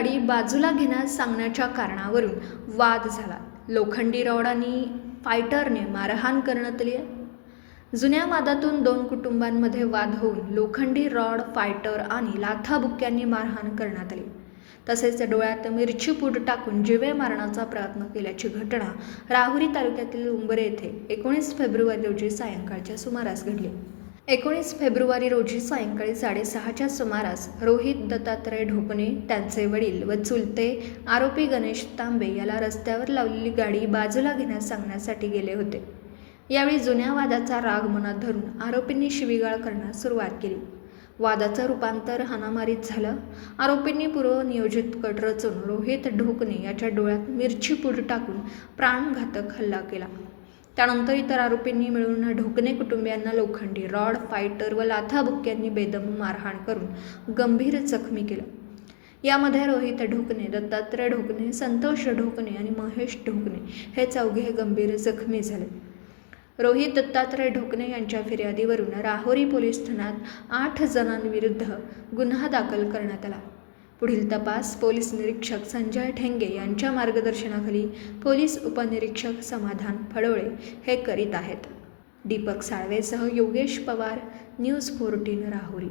आणि बाजूला घेण्यास सांगण्याच्या कारणावरून वाद झाला. लोखंडी रॉड आणि फायटरने मारहाण करण्यात आली आहे. जुन्या वादातून दोन कुटुंबांमध्ये वाद होऊन लोखंडी रॉड फायटर आणि लाथाबुक्क्यांनी मारहाण करण्यात आली. तसेच डोळ्यात मिरची पूड टाकून जिवे मारण्याचा प्रयत्न केल्याची घटना राहुरी तालुक्यातील उंबरे येथे एकोणीस फेब्रुवारी रोजी सायंकाळच्या सुमारास घडली. एकोणीस फेब्रुवारी रोजी सायंकाळी साडेसहाच्या सुमारास रोहित दत्तात्रय ढोकणे त्यांचे वडील व चुलते आरोपी गणेश तांबे याला रस्त्यावर लावलेली गाडी बाजूला घेण्यास सांगण्यासाठी गेले होते. यावेळी जुन्या वादाचा राग मनात धरून आरोपींनी शिवीगाळ करण्यास सुरुवात केली. वादाचं रूपांतर हानामारीत झालं. आरोपींनी पूर्वनियोजित कट रचून रोहित ढोकणे याच्या डोळ्यात मिरची पूड टाकून प्राणघातक हल्ला केला. त्यानंतर इतर आरोपींनी मिळून ढोकणे कुटुंबियांना लोखंडी रॉड फायटर व लाथाबुक्क्यांनी बेदम मारहाण करून गंभीर जखमी केलं. यामध्ये रोहित ढोकणे दत्तात्रय ढोकणे संतोष ढोकणे आणि महेश ढोकणे हे चौघे गंभीर जखमी झाले. रोहित दत्तात्रय ढोकणे यांच्या फिर्यादीवरून राहोरी पोलीस ठाण्यात आठ जणांविरुद्ध गुन्हा दाखल करण्यात आला. पुढील तपास पोलीस निरीक्षक संजय ठेंगे यांच्या मार्गदर्शनाखाली पोलीस उपनिरीक्षक समाधान फडोळे हे करीत आहेत. दीपक साळवेसह योगेश पवार न्यूज फोर्टीन राहुरी